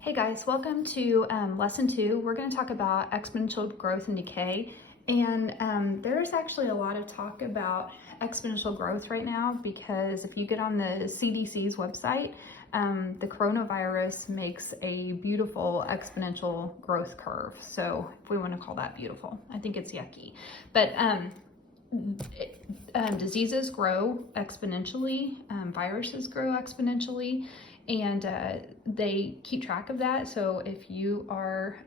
Hey guys, welcome to lesson 2. We're going to talk about exponential growth and decay. And there's actually a lot of talk about exponential growth right now because if you get on the CDC's website, the coronavirus makes a beautiful exponential growth curve. So if we want to call that beautiful, I think it's yucky. But diseases grow exponentially, viruses grow exponentially, and they keep track of that. So if you are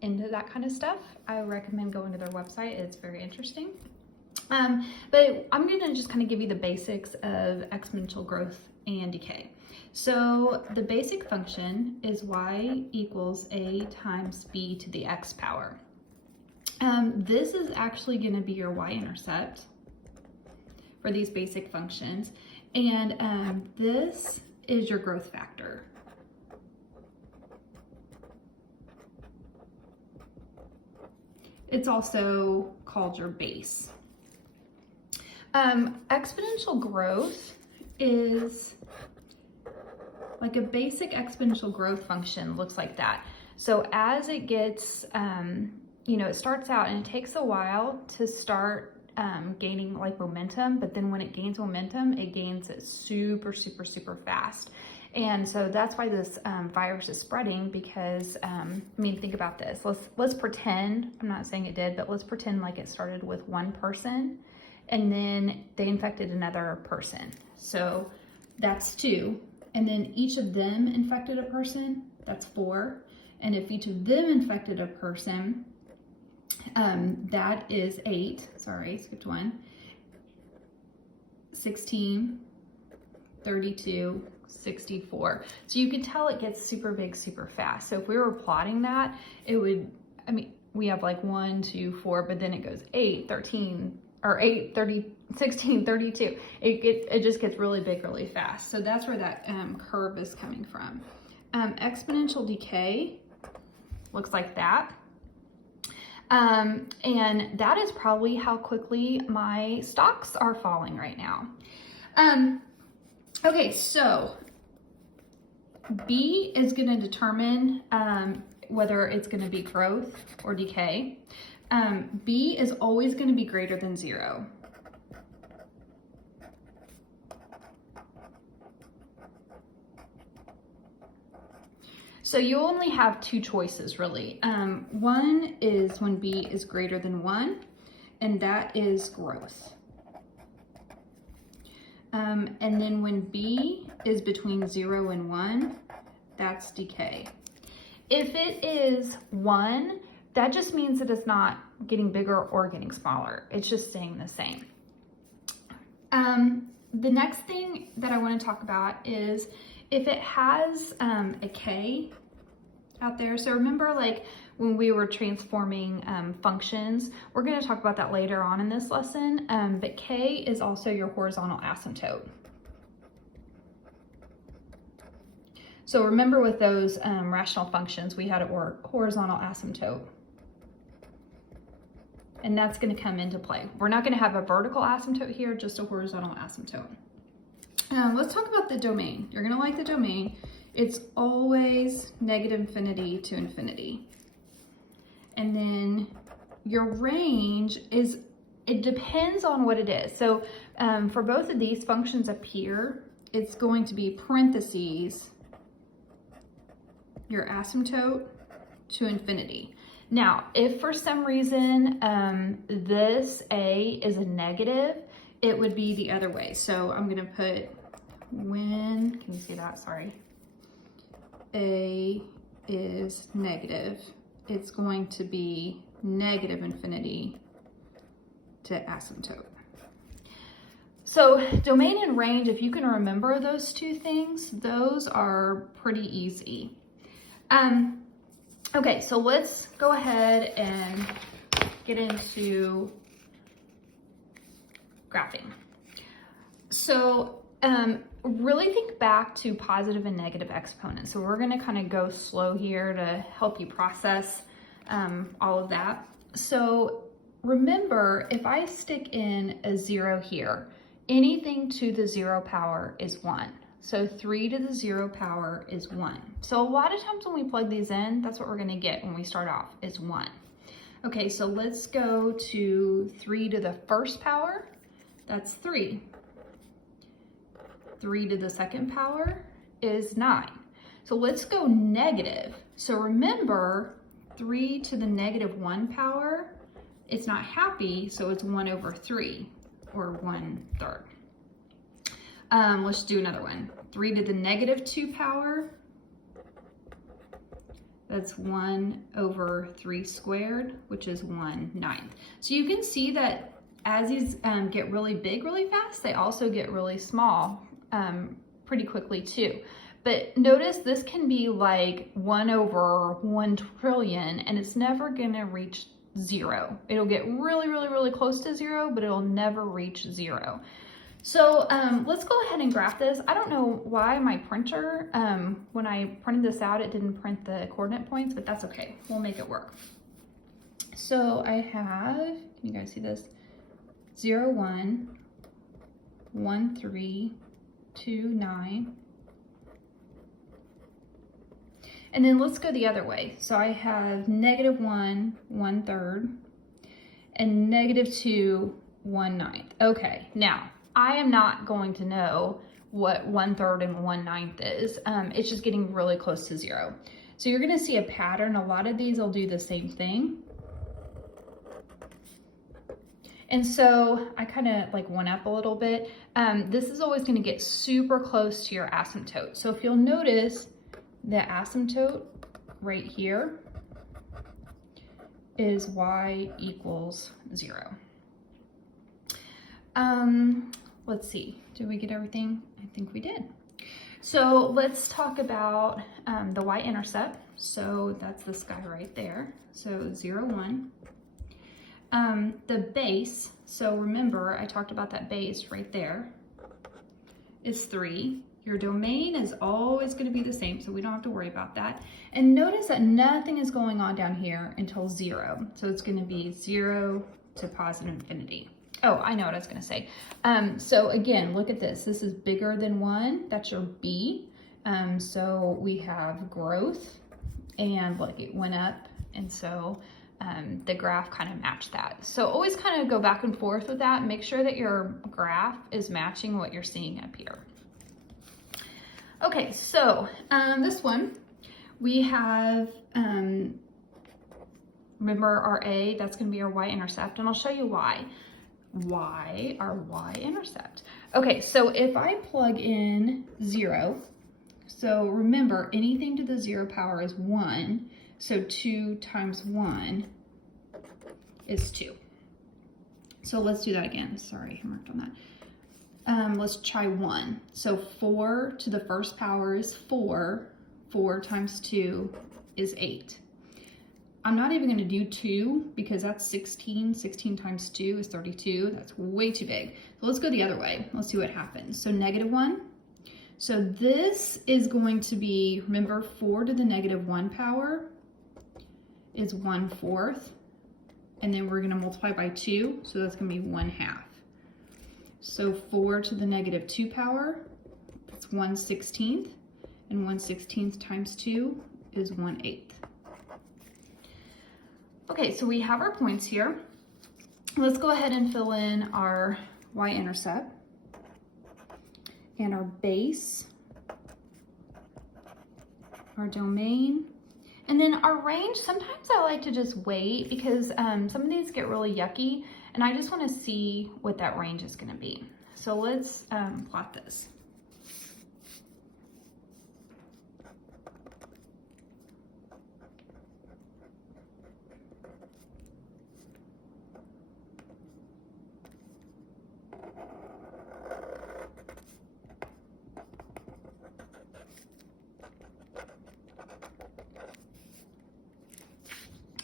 into that kind of stuff, I recommend going to their website. It's very interesting. But I'm going to just kind of give you the basics of exponential growth and decay. So the basic function is y equals a times b to the x power. This is actually going to be your y-intercept for these basic functions, and this is your growth factor. It's also called your base. Exponential growth is like a basic exponential growth function looks like that. So as it gets, it starts out and it takes a while to start gaining like momentum, but then when it gains momentum, it gains it super fast. And so that's why this virus is spreading because, think about this. Let's pretend, I'm not saying it did, but let's pretend like it started with one person and then they infected another person. So that's 2. And then each of them infected a person, that's 4. And if each of them infected a person, that is 8, sorry, skipped 1, 16, 32, 64. So you can tell it gets super big, super fast. So if we were plotting that, it would, we have like 1, 2, 4, but then it goes 8, 13, or 8, 30, 16, 32. It just gets really big, really fast. So that's where that curve is coming from. Exponential decay looks like that. And that is probably how quickly my stocks are falling right now. Okay, so B is going to determine whether it's going to be growth or decay. B is always going to be greater than 0. So you only have 2 choices really. One is when B is greater than 1, and that is growth. And then when B is between 0 and 1, that's decay. If it is 1, that just means that it's not getting bigger or getting smaller. It's just staying the same. The next thing that I want to talk about is if it has a K out there. So remember like when we were transforming functions, we're going to talk about that later on in this lesson, but K is also your horizontal asymptote. So remember with those rational functions, we had a horizontal asymptote. And that's going to come into play. We're not going to have a vertical asymptote here, just a horizontal asymptote. Let's talk about the domain. You're going to like the domain. It's always negative infinity to infinity. And then your range is, it depends on what it is. So for both of these functions up here, it's going to be parentheses, your asymptote to infinity. Now, if for some reason this A is a negative, it would be the other way. So I'm going to put when, can you see that? Sorry. A is negative, it's going to be negative infinity to asymptote. So domain and range, if you can remember those 2 things, those are pretty easy. Okay, so let's go ahead and get into graphing. So really think back to positive and negative exponents. So we're going to kind of go slow here to help you process all of that. So remember, if I stick in a 0 here, anything to the 0 power is 1. So 3 to the 0 power is 1. So a lot of times when we plug these in, that's what we're gonna get when we start off, is 1. Okay, so let's go to 3 to the first power. That's 3. 3 to the second power is 9. So let's go negative. So remember, 3 to the negative 1 power, it's not happy, so it's 1 over 3, or 1/3. Let's do another one. 3 to the negative 2 power, that's 1 over 3 squared, which is 1/9. So you can see that as these get really big really fast, they also get really small pretty quickly too. But notice this can be like 1 over 1 trillion, and it's never gonna reach 0. It'll get really, really, really close to 0, but it'll never reach 0. So let's go ahead and graph this. I don't know why my printer, when I printed this out, it didn't print the coordinate points, but that's okay. We'll make it work. So I have, can you guys see this? 0, 1, 1, 3, 2, 9. And then let's go the other way. So I have negative 1, 1/3, and negative 2, 1/9. Okay, now I am not going to know what 1/3 and 1/9 is. It's just getting really close to 0. So you're gonna see a pattern. A lot of these will do the same thing. And so I kind of like went up a little bit. This is always gonna get super close to your asymptote. So if you'll notice, the asymptote right here is y equals 0. Let's see, did we get everything? I think we did. So let's talk about the Y-intercept. So that's this guy right there. So 0, 1. The base, so remember I talked about that base right there, is 3. Your domain is always going to be the same, so we don't have to worry about that. And notice that nothing is going on down here until 0. So it's going to be 0 to positive infinity. Oh, I know what I was going to say. So again, look at this. This is bigger than 1. That's your B. So we have growth, and look, it went up. And so the graph kind of matched that. So always kind of go back and forth with that. Make sure that your graph is matching what you're seeing up here. Okay, so this one, we have, remember our A, that's gonna be our Y-intercept, and I'll show you why. Why our Y-intercept? Okay, so if I plug in 0, so remember anything to the 0 power is 1, so 2 times 1 is 2. So let's do that again. Sorry, I marked on that. Let's try 1. So 4 to the first power is 4. 4 times 2 is 8. I'm not even going to do 2 because that's 16. 16 times 2 is 32. That's way too big. So let's go the other way. Let's see what happens. So negative 1. So this is going to be, remember, 4 to the negative 1 power is 1/4. And then we're going to multiply by 2. So that's going to be 1/2. So 4 to the negative 2 power, that's 1/16, and 1/16 times 2 is 1/8. Okay, so we have our points here. Let's go ahead and fill in our Y-intercept and our base, our domain, and then our range. Sometimes I like to just wait because some of these get really yucky, and I just want to see what that range is going to be. So let's plot this.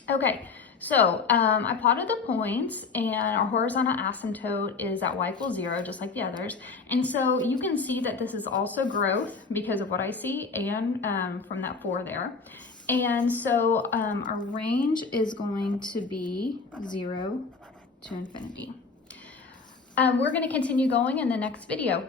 Okay, so I plotted the points, and our horizontal asymptote is at y equals 0, just like the others. And so you can see that this is also growth because of what I see, and from that 4 there. And so our range is going to be 0 to infinity. We're going to continue going in the next video.